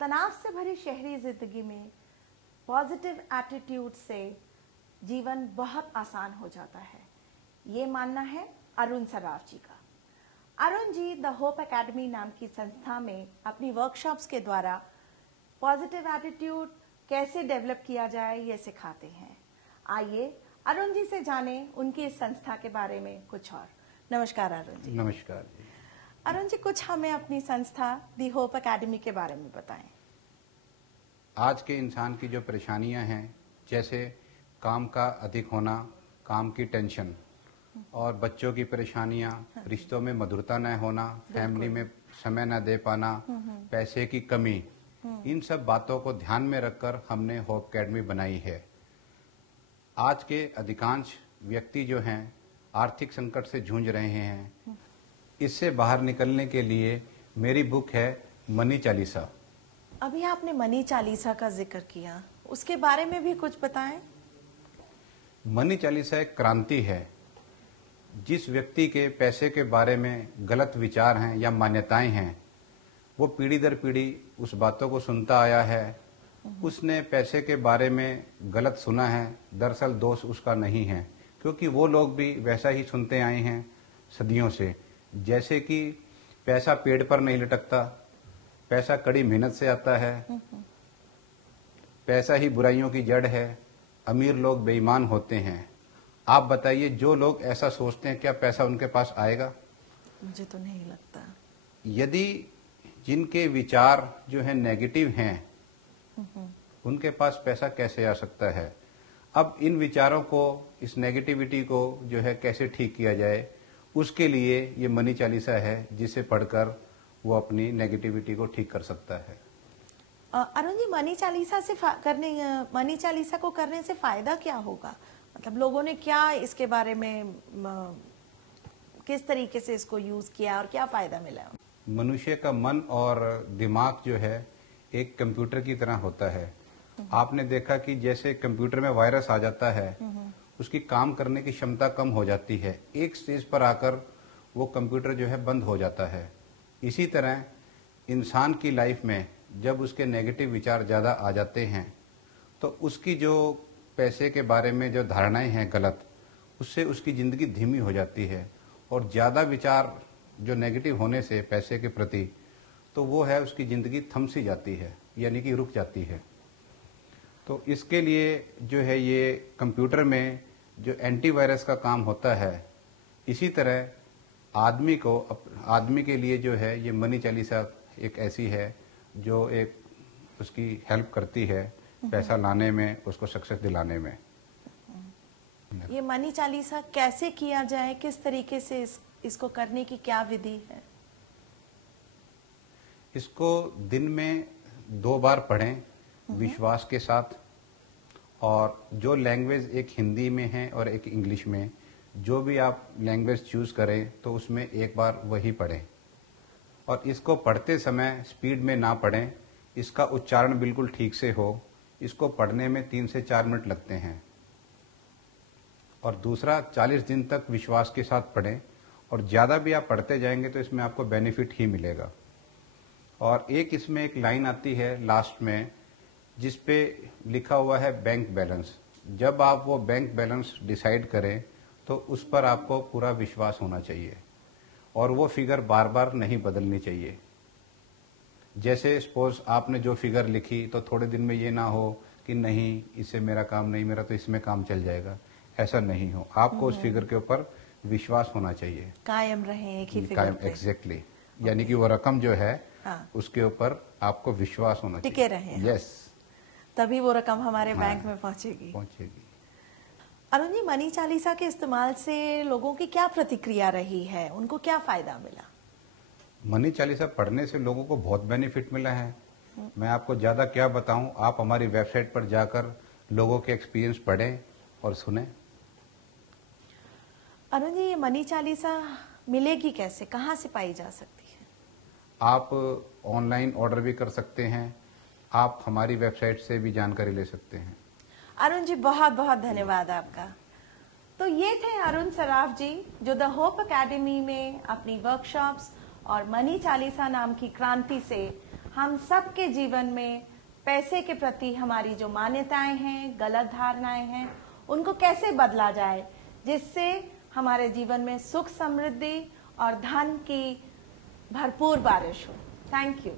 तनाव से भरी शहरी जिंदगी में पॉजिटिव एटीट्यूड से जीवन बहुत आसान हो जाता है, ये मानना है अरुण सराफ जी का। Arun ji the hope academy नाम की संस्था में अपनी वर्कशॉप्स के द्वारा पॉजिटिव एटीट्यूड कैसे डेवलप किया जाए ये सिखाते हैं। आइए अरुण जी से जाने उनकी इस संस्था के बारे में कुछ और। नमस्कार अरुण जी। नमस्कार जी। अरुण जी, कुछ हमें अपनी संस्था दी होप एकेडमी के बारे में बताएं। आज के इंसान की जो परेशानियां हैं, जैसे काम का अधिक होना, काम की टेंशन और बच्चों की परेशानियां, रिश्तों में मधुरता न होना, फैमिली में समय न दे पाना, पैसे की कमी, इन सब बातों को ध्यान में रखकर हमने होप एकेडमी बनाई है। आज के अधिकांश व्यक्ति जो हैं आर्थिक संकट से जूझ रहे हैं। इससे बाहर निकलने के लिए मेरी बुक है मनी चालीसा। अभी आपने मनी चालीसा का जिक्र किया, उसके बारे में भी कुछ बताएं। मनी चालीसा एक क्रांति है। जिस व्यक्ति के पैसे के बारे में गलत विचार हैं या मान्यताएं हैं, वो पीढ़ी दर पीढ़ी उस बातों को सुनता आया है। उसने पैसे के बारे में गलत सुना है, दरअसल दोष उसका नहीं है, क्योंकि वो लोग भी वैसा ही सुनते आए हैं सदियों से। जैसे कि पैसा पेड़ पर नहीं लटकता, पैसा कड़ी मेहनत से आता है, पैसा ही बुराइयों की जड़ है, अमीर लोग बेईमान होते हैं। आप बताइए, जो लोग ऐसा सोचते हैं क्या पैसा उनके पास आएगा? मुझे तो नहीं लगता। यदि जिनके विचार जो है नेगेटिव हैं, उनके पास पैसा कैसे आ सकता है? अब इन विचारों को, इस नेगेटिविटी को जो है कैसे ठीक किया जाए, उसके लिए ये मनी चालीसा है, जिसे पढ़कर वो अपनी नेगेटिविटी को ठीक कर सकता है। अरुण जी, मनी चालीसा को करने से फायदा क्या होगा? मतलब लोगों ने क्या इसके बारे में किस तरीके से इसको यूज किया और क्या फायदा मिला? मनुष्य का मन और दिमाग जो है एक कंप्यूटर की तरह होता है। आपने देखा कि जैसे कंप्यूटर में वायरस आ जाता है, उसकी काम करने की क्षमता कम हो जाती है। एक स्टेज पर आकर वो कंप्यूटर जो है बंद हो जाता है। इसी तरह इंसान की लाइफ में जब उसके नेगेटिव विचार ज़्यादा आ जाते हैं, तो उसकी जो पैसे के बारे में जो धारणाएं हैं गलत, उससे उसकी ज़िंदगी धीमी हो जाती है। और ज़्यादा विचार जो नेगेटिव होने से पैसे के प्रति, तो वो है उसकी ज़िंदगी थम सी जाती है, यानी कि रुक जाती है। तो इसके लिए जो है ये कंप्यूटर में जो एंटीवायरस का काम होता है, इसी तरह आदमी के लिए जो है ये मनी चालीसा एक ऐसी है जो एक उसकी हेल्प करती है पैसा लाने में, उसको सक्सेस दिलाने में। ये मनी चालीसा कैसे किया जाए, किस तरीके से इसको करने की क्या विधि है? इसको दिन में 2 बार पढ़ें विश्वास के साथ। और जो लैंग्वेज, एक हिंदी में है और एक इंग्लिश में, जो भी आप लैंग्वेज चूज करें तो उसमें एक बार वही पढ़ें। और इसको पढ़ते समय स्पीड में ना पढ़ें, इसका उच्चारण बिल्कुल ठीक से हो। इसको पढ़ने में 3 से 4 मिनट लगते हैं। और दूसरा, 40 दिन तक विश्वास के साथ पढ़ें। और ज़्यादा भी आप पढ़ते जाएंगे तो इसमें आपको बेनिफिट ही मिलेगा। और इसमें एक लाइन आती है लास्ट में, जिस पे लिखा हुआ है बैंक बैलेंस। जब आप वो बैंक बैलेंस डिसाइड करें तो उस पर आपको पूरा विश्वास होना चाहिए और वो फिगर बार बार नहीं बदलनी चाहिए। जैसे सपोज आपने जो फिगर लिखी, तो थोड़े दिन में ये ना हो कि नहीं, इससे मेरा काम नहीं, मेरा तो इसमें काम चल जाएगा। ऐसा नहीं हो, आपको उस फिगर के ऊपर विश्वास होना चाहिए, कायम रहे एक ही फिगर कायम। पे। एग्जैक्टली, यानी कि वो रकम जो है हाँ। उसके ऊपर आपको विश्वास होना चाहिए, टिके रहे। यस, तभी वो रकम हमारे बैंक में पहुंचेगी। अरुण जी, मनी चालीसा के इस्तेमाल से लोगों की क्या प्रतिक्रिया रही है, उनको क्या फायदा मिला? मनी चालीसा पढ़ने से लोगों को बहुत बेनिफिट मिला है। मैं आपको ज़्यादा क्या बताऊं, आप हमारी वेबसाइट पर जाकर लोगों के एक्सपीरियंस पढ़ें और सुने। अरुण जी, ये मनी चालीसा मिलेगी कैसे, कहाँ से पाई जा सकती है? आप ऑनलाइन ऑर्डर भी कर सकते हैं, आप हमारी वेबसाइट से भी जानकारी ले सकते हैं। अरुण जी, बहुत बहुत धन्यवाद आपका। तो ये थे अरुण सराफ जी, जो द होप एकेडमी में अपनी वर्कशॉप्स और मनी चालीसा नाम की क्रांति से हम सबके जीवन में पैसे के प्रति हमारी जो मान्यताएं हैं, गलत धारणाएं हैं, उनको कैसे बदला जाए, जिससे हमारे जीवन में सुख, समृद्धि और धन की भरपूर बारिश हो। Thank you.